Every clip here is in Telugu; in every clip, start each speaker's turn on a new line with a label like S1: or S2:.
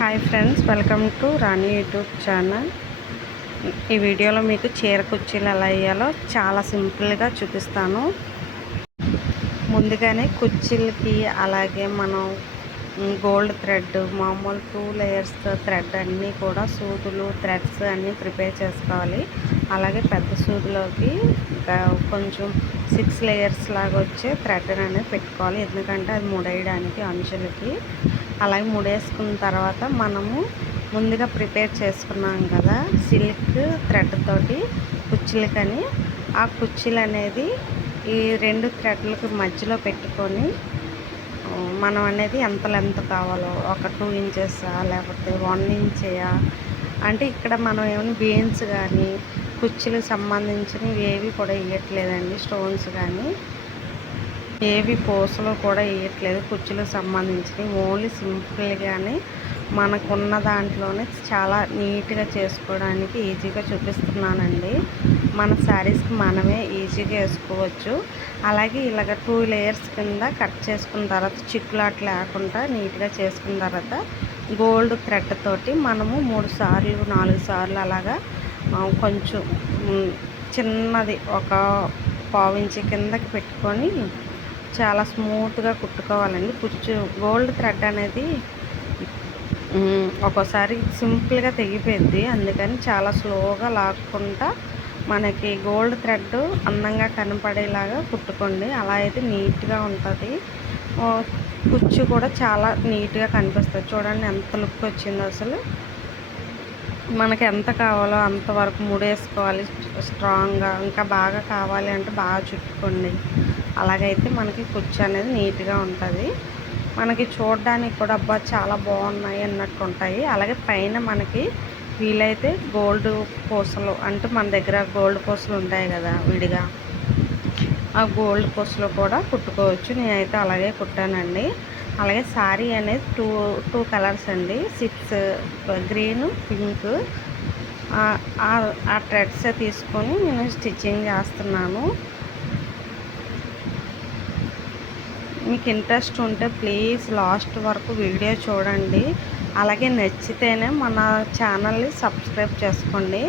S1: Hi friends welcome to Rani YouTube channel. ఈ వీడియోలో మీకు చీర కుర్చీలు ఎలా వేయాలో చాలా సింపుల్గా చూపిస్తాను. ముందుగానే కుర్చీలకి అలాగే మనం గోల్డ్ థ్రెడ్ మామూలు టూ లేయర్స్ థ్రెడ్ అన్నీ కూడా సూదులు థ్రెడ్స్ అన్నీ ప్రిపేర్ చేసుకోవాలి. అలాగే పెద్ద సూదులోకి కొంచెం సిక్స్ లేయర్స్ లాగా వచ్చే థ్రెడ్ అనేది పెట్టుకోవాలి. ఎందుకంటే అది ముడేయడానికి అంచులకి. అలాగే ముడేసుకున్న తర్వాత మనము ముందుగా ప్రిపేర్ చేసుకున్నాం కదా సిల్క్ థ్రెడ్ తోటి కుర్చీలకని ఆ కుర్చీలు అనేది ఈ రెండు థ్రెడ్లకు మధ్యలో పెట్టుకొని మనం అనేది ఎంత లెంత్ కావాలో ఒక టూ ఇంచెసా లేకపోతే వన్ ఇంచేయా? అంటే ఇక్కడ మనం ఏమైనా బీన్స్ కానీ కుర్చీలకు సంబంధించినవి ఏవి కూడా ఇవ్వట్లేదండి స్టోన్స్ కానీ. ఏవి పూసలు కూడా వేయట్లేదు కుర్చీలకు సంబంధించినవి. ఓన్లీ సింపుల్గానే మనకున్న దాంట్లోనే చాలా నీట్గా చేసుకోవడానికి ఈజీగా చూపిస్తున్నానండి. మన శారీస్కి మనమే ఈజీగా వేసుకోవచ్చు. అలాగే ఇలాగ టూ లేయర్స్ కింద కట్ చేసుకున్న తర్వాత చిక్కులాట్ లేకుండా నీట్గా చేసుకున్న తర్వాత గోల్డ్ థ్రెడ్ తోటి మనము మూడు సార్లు నాలుగు సార్లు అలాగా కొంచెం చిన్నది ఒక పావించి కిందకి పెట్టుకొని చాలా స్మూత్గా కుట్టుకోవాలండి. కుచ్చు గోల్డ్ థ్రెడ్ అనేది ఒక్కోసారి సింపుల్గా తెగిపోయింది అందుకని చాలా స్లోగా లాక్కుంటా మనకి గోల్డ్ థ్రెడ్ అందంగా కనపడేలాగా కుట్టుకోండి. అలా అయితే నీట్గా ఉంటుంది. కుచ్చు కూడా చాలా నీట్గా కనిపిస్తుంది. చూడండి ఎంత లుక్ వచ్చిందో అసలు. మనకి ఎంత కావాలో అంతవరకు ముడేసుకోవాలి. స్ట్రాంగ్గా ఇంకా బాగా కావాలి అంటే బాగా చుట్టుకోండి. అలాగైతే మనకి కుచ్చు అనేది నీట్గా ఉంటుంది. మనకి చూడడానికి కూడా అబ్బా చాలా బాగున్నాయి అన్నట్టు ఉంటాయి. అలాగే పైన మనకి వీలైతే గోల్డ్ పూసలు అంటే మన దగ్గర గోల్డ్ పూసలు ఉంటాయి కదా విడిగా. ఆ గోల్డ్ పూసలు కూడా కుట్టుకోవచ్చు. నేనైతే అలాగే కుట్టానండి. అలాగే శారీ అనేది టూ టూ కలర్స్ అండి. Six green pink. ఆ థ్రెడ్స్ తీసుకొని నేను స్టిచ్చింగ్ చేస్తున్నాను. మీకు ఇంట్రెస్ట్ ఉంటే ప్లీజ్ లాస్ట్ వరకు వీడియో చూడండి. అలాగే నచ్చితేనే మన ఛానల్ని సబ్స్క్రైబ్ చేసుకోండి.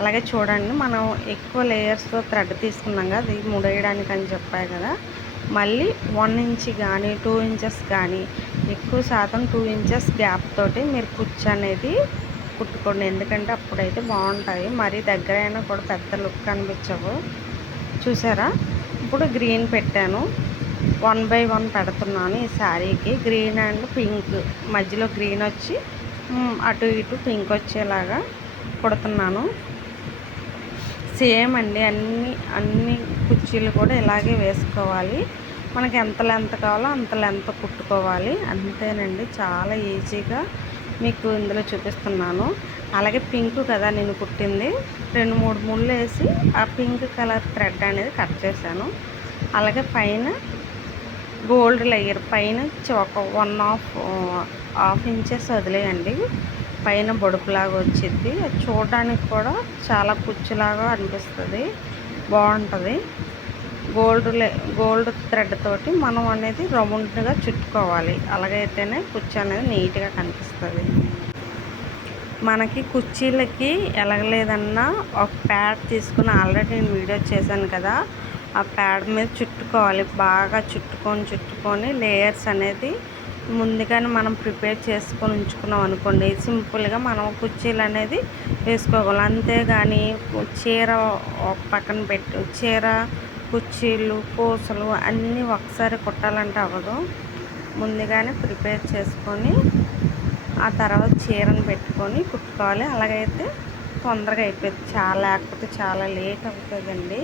S1: అలాగే చూడండి మనం ఎక్కువ లేయర్స్తో థ్రెడ్ తీసుకున్నాం కదా అది ముడేయడానికి అని చెప్పాయి కదా. మళ్ళీ వన్ ఇంచ్ కానీ టూ ఇంచెస్ కానీ ఎక్కువ శాతం టూ ఇంచెస్ గ్యాప్ తోటి మీరు కుర్చీ అనేది కుట్టుకోండి. ఎందుకంటే అప్పుడైతే బాగుంటాయి. మరీ దగ్గర అయినా కూడా పెద్ద లుక్ కనిపించవు. చూసారా? ఇప్పుడు గ్రీన్ పెట్టాను. వన్ బై వన్ పెడుతున్నాను ఈ శారీకి. గ్రీన్ అండ్ పింక్ మధ్యలో గ్రీన్ వచ్చి అటు ఇటు పింక్ వచ్చేలాగా కుడుతున్నాను. సేమ్ అండి. అన్ని అన్ని కుర్చీలు కూడా ఇలాగే వేసుకోవాలి. మనకి ఎంత లెంత్ కావాలో అంత లెంత్ కుట్టుకోవాలి. అంతేనండి చాలా ఈజీగా మీకు ఇందులో చూపిస్తున్నాను. అలాగే పింక్ కదా నేను కుట్టింది. రెండు మూడు ముళ్ళు వేసి ఆ పింక్ కలర్ థ్రెడ్ అనేది కట్ చేశాను. అలాగే పైన గోల్డ్ లేయర్ పైన ఒక వన్ హాఫ్ హాఫ్ ఇంచెస్ వదిలేయండి. పైన బొడుపులాగా వచ్చింది అది చూడడానికి కూడా చాలా కుచ్చులాగా అనిపిస్తుంది. బాగుంటుంది. గోల్డ్ లే గోల్డ్ థ్రెడ్ తోటి మనం అనేది రౌండ్గా చుట్టుకోవాలి. అలాగైతేనే కుర్చీ అనేది నీట్గా కనిపిస్తుంది. మనకి కుర్చీలకి ఎలగలేదన్నా ఒక ప్యాడ్ తీసుకుని ఆల్రెడీ నేను వీడియో చేశాను కదా ఆ ప్యాడ్ మీద చుట్టుకోవాలి. బాగా చుట్టుకొని చుట్టుకొని లేయర్స్ అనేది ముందుగానే మనం ప్రిపేర్ చేసుకొని ఉంచుకున్నాం అనుకోండి. సింపుల్గా మనం కుర్చీలు అనేది వేసుకోగలం. అంతేగాని చీర ఒక పక్కన పెట్టి చీర కుర్చీలు పూసలు అన్నీ ఒకసారి కుట్టాలంటే అవ్వదు. ముందుగానే ప్రిపేర్ చేసుకొని ఆ తర్వాత చీరను పెట్టుకొని కుట్టుకోవాలి. అలాగైతే తొందరగా అయిపోయింది. చాలా లేకపోతే చాలా లేట్ అవుతుందండి.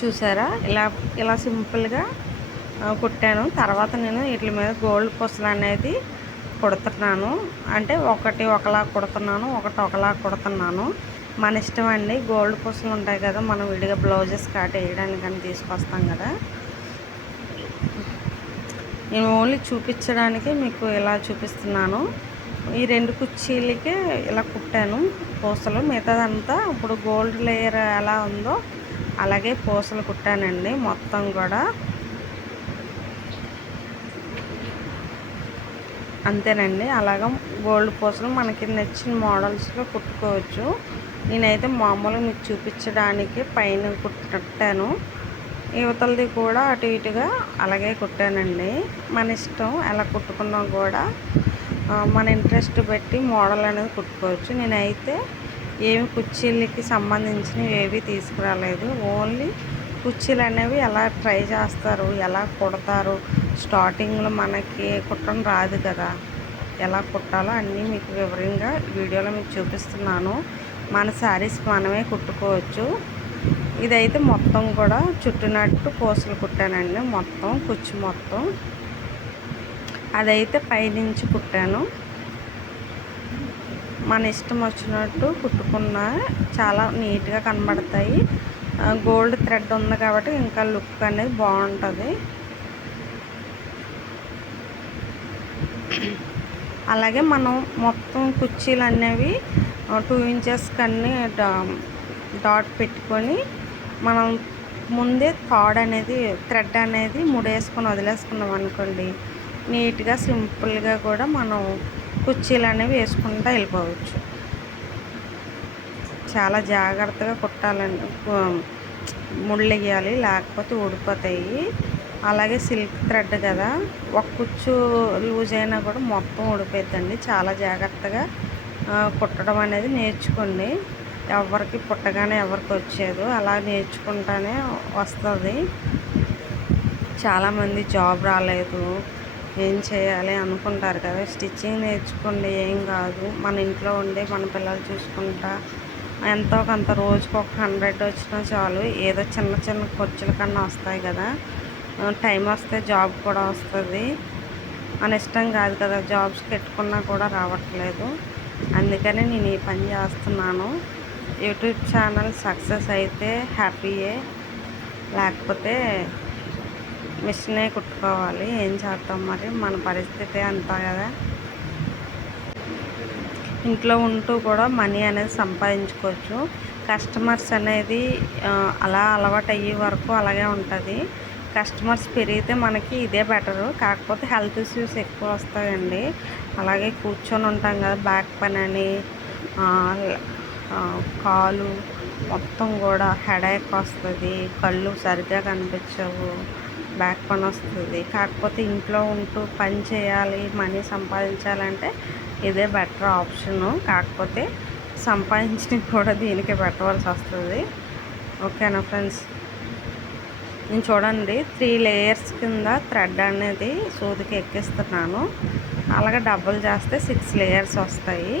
S1: చూసారా? ఇలా ఇలా సింపుల్గా కుట్టాను. తర్వాత నేను వీటి మీద గోల్డ్ పూసలు అనేది కుడుతున్నాను. అంటే ఒకటి ఒకలా కుడుతున్నాను ఒకటి ఒకలా కుడుతున్నాను. మన ఇష్టం అండి. గోల్డ్ పూసలు ఉంటాయి కదా మనం విడిగా బ్లౌజెస్ కాట్ వేయడానికి అని తీసుకొస్తాం కదా. నేను ఓన్లీ చూపించడానికి మీకు ఇలా చూపిస్తున్నాను. ఈ రెండు కుర్చీలకి ఇలా కుట్టాను. పూసలు మిగతాదంతా ఇప్పుడు గోల్డ్ లేయర్ ఎలా ఉందో అలాగే పూసలు కుట్టానండి మొత్తం కూడా. అంతేనండి. అలాగ గోల్డ్ పూసలు మనకి నచ్చిన మోడల్స్లో కుట్టుకోవచ్చు. నేనైతే మామూలుగా మీకు చూపించడానికి పైన కుట్టాను యువతలది కూడా అటు ఇటుగా అలాగే కుట్టానండి. మన ఇష్టం ఎలా కుట్టుకున్నా కూడా మన ఇంట్రెస్ట్ పెట్టి మోడల్ అనేది కుట్టుకోవచ్చు. నేనైతే ఏమి కుర్చీలకి సంబంధించినవి ఏవి తీసుకురాలేదు. ఓన్లీ కుర్చీలు అనేవి ఎలా ట్రై చేస్తారు ఎలా కుడతారు స్టార్టింగ్లో మనకి కుట్టడం రాదు కదా. ఎలా కుట్టాలో అన్నీ మీకు వివరంగా వీడియోలో మీకు చూపిస్తున్నాను. మన శారీస్ మనమే కుట్టుకోవచ్చు. ఇదైతే మొత్తం కూడా చుట్టినట్టు పూసలు కుట్టానండి మొత్తం కుచ్చు మొత్తం. అదైతే పైనుంచి కుట్టాను. మన ఇష్టం వచ్చినట్టు కుట్టుకున్న చాలా నీట్గా కనబడతాయి. గోల్డ్ థ్రెడ్ ఉంది కాబట్టి ఇంకా లుక్ అనేది బాగుంటుంది. అలాగే మనం మొత్తం కుర్చీలు అనేవి టూ ఇంచెస్ కన్నీ డాట్ పెట్టుకొని మనం ముందే థాడ్ అనేది థ్రెడ్ అనేది ముడేసుకొని వదిలేసుకున్నాం అనుకోండి నీట్గా సింపుల్గా కూడా మనం కుర్చీలు అనేవి వేసుకుంటూ వెళ్ళిపోవచ్చు. చాలా జాగ్రత్తగా కుట్టాలండి. ముళ్ళెయ్యాలి లేకపోతే ఊడిపోతాయి. అలాగే సిల్క్ థ్రెడ్ కదా ఒక కుచ్చు లూజ్ అయినా కూడా మొత్తం ఊడిపోద్దండి చాలా జాగ్రత్తగా కుట్టడం అనేది నేర్చుకోండి. ఎవరికి పుట్టగానే ఎవరికి వచ్చేది అలా నేర్చుకుంటానే వస్తుంది. చాలామంది జాబ్ రాలేదు. ఏం చేయాలి అనుకుంటారు కదా స్టిచ్చింగ్ నేర్చుకోండి ఏం కాదు. మన ఇంట్లో ఉండి మన పిల్లలు చూసుకుంటా ఎంతో కొంత రోజుకు ఒక హండ్రెడ్ వచ్చినా చాలు. ఏదో చిన్న చిన్న ఖర్చుల కన్నా వస్తాయి కదా. టైం వస్తే జాబ్ కూడా వస్తుంది. మన ఇష్టం కాదు కదా జాబ్స్ పెట్టుకున్నా కూడా రావట్లేదు. అందుకని నేను ఈ పని చేస్తున్నాను. యూట్యూబ్ ఛానల్ సక్సెస్ అయితే హ్యాపీయే. లేకపోతే మిషనే కుట్టుకోవాలి. ఏం చేస్తాం మరి? మన పరిస్థితి అంతా కదా. ఇంట్లో ఉంటూ కూడా మనీ అనేది సంపాదించుకోవచ్చు. కస్టమర్స్ అనేది అలా అలవాటు అయ్యే వరకు అలాగే ఉంటుంది. కస్టమర్స్ పెరిగితే మనకి ఇదే బెటరు. కాకపోతే హెల్త్ ఇష్యూస్ ఎక్కువ వస్తాయండి. అలాగే కూర్చొని ఉంటాం కదా బ్యాక్ పని అని కాలు మొత్తం కూడా హెడేక్ వస్తుంది కళ్ళు సరిగ్గా కనిపించవు బ్యాక్ పని వస్తుంది. కాకపోతే ఇంట్లో ఉంటూ పని చేయాలి మనీ సంపాదించాలంటే ఇదే బెటర్ ఆప్షను. కాకపోతే సంపాదించిన కూడా దీనికి పెట్టవలసి వస్తుంది. ఓకేనా ఫ్రెండ్స్? నేను చూడండి త్రీ లేయర్స్ కింద థ్రెడ్ అనేది సూదికి ఎక్కిస్తున్నాను. అలాగే డబ్బులు చేస్తే సిక్స్ లేయర్స్ వస్తాయి.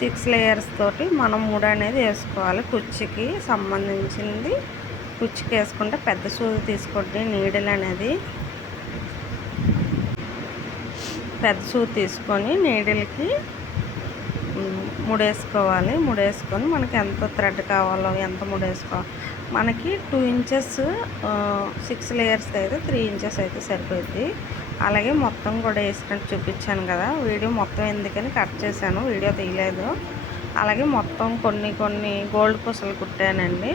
S1: సిక్స్ లేయర్స్ తోటి మనం మూడు అనేది వేసుకోవాలి. కుర్చీకి సంబంధించింది కుచ్చికి వేసుకుంటే పెద్ద సూది తీసుకోండి నీడిల్ అనేది. పెద్ద సూది తీసుకొని నీడిల్కి ముడేసుకోవాలి. ముడేసుకొని మనకి ఎంత థ్రెడ్ కావాలో ఎంత ముడేసుకోవాలి. మనకి టూ ఇంచెస్ సిక్స్ లేయర్స్ అయితే త్రీ ఇంచెస్ అయితే సరిపోద్ది. అలాగే మొత్తం కూడా వేసినట్టు చూపించాను కదా వీడియో మొత్తం ఎందుకని కట్ చేశాను వీడియో తీయలేదు. అలాగే మొత్తం కొన్ని కొన్ని గోల్డ్ పూసలు కుట్టానండి.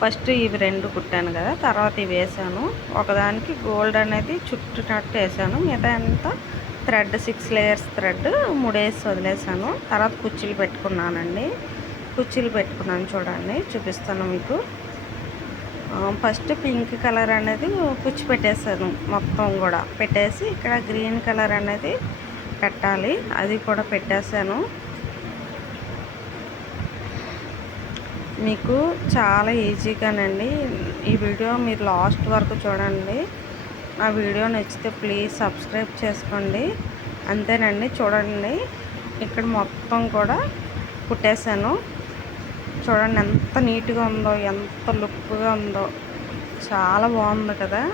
S1: ఫస్ట్ ఇవి రెండు కుట్టాను కదా తర్వాత ఇవి వేసాను. ఒకదానికి గోల్డ్ అనేది చుట్టునట్టు వేసాను మిగతా అంతా థ్రెడ్ సిక్స్ లేయర్స్ థ్రెడ్ మూడేసి వదిలేసాను. తర్వాత కుర్చీలు పెట్టుకున్నానండి. కుర్చీలు పెట్టుకున్నాను చూడండి చూపిస్తాను మీకు. ఫస్ట్ పింక్ కలర్ అనేది పుచ్చి పెట్టేసాను మొత్తం కూడా పెట్టేసి ఇక్కడ గ్రీన్ కలర్ అనేది పెట్టాలి. అది కూడా పెట్టేశాను. మీకు చాలా ఈజీగానండి. ఈ వీడియో మీరు లాస్ట్ వరకు చూడండి. నా వీడియో నచ్చితే ప్లీజ్ సబ్స్క్రైబ్ చేసుకోండి. అంతేనండి చూడండి. ఇక్కడ మొత్తం కూడా కుట్టేశాను. చూడండి ఎంత నీట్గా ఉందో ఎంత లుక్గా ఉందో. చాలా బాగుంది కదా.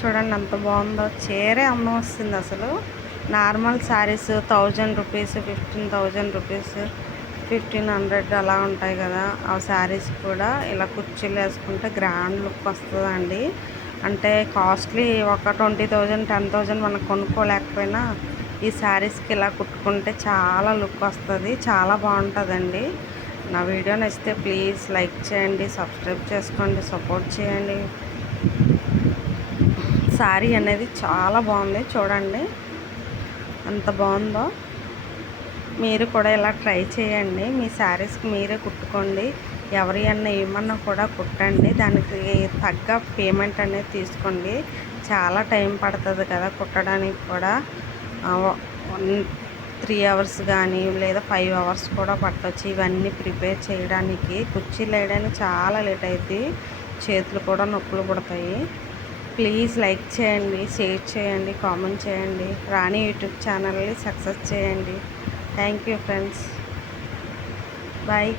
S1: చూడండి ఎంత బాగుందో. చీరే అందం వస్తుంది అసలు. Normal saris thousand rupees fifteen thousand rupees fifteen hundred అలా ఉంటాయి కదా. ఆ శారీస్ కూడా ఇలా కుర్చీలు వేసుకుంటే గ్రాండ్ లుక్ వస్తుందండి. అంటే కాస్ట్లీ ఒక ట్వంటీ థౌజండ్ టెన్ థౌజండ్ మనం కొనుక్కోలేకపోయినా ఈ శారీస్కి ఇలా కుట్టుకుంటే చాలా లుక్ వస్తుంది. చాలా బాగుంటుందండి. నా వీడియో నచ్చితే ప్లీజ్ లైక్ చేయండి సబ్స్క్రైబ్ చేసుకోండి సపోర్ట్ చేయండి. శారీ అనేది చాలా బాగుంది చూడండి. ఎంత బాగుందో. మీరు కూడా ఇలా ట్రై చేయండి. మీ శారీస్కి మీరే కుట్టుకోండి. ఎవరి అన్న ఏమన్నా కూడా కుట్టండి. దానికి తగ్గ పేమెంట్ అనేది తీసుకోండి. చాలా టైం పడుతుంది కదా కుట్టడానికి కూడా. త్రీ అవర్స్ కానీ లేదా ఫైవ్ అవర్స్ కూడా పట్టవచ్చు ఇవన్నీ ప్రిపేర్ చేయడానికి కుర్చీలు వేయడానికి చాలా లేట్ అవుతుంది చేతులు కూడా నొప్పులు పుడతాయి. ప్లీజ్ లైక్ చేయండి షేర్ చేయండి కామెంట్ చేయండి. రాణి యూట్యూబ్ ఛానల్ని సక్సెస్ చేయండి. Thank you friends. బాయ్.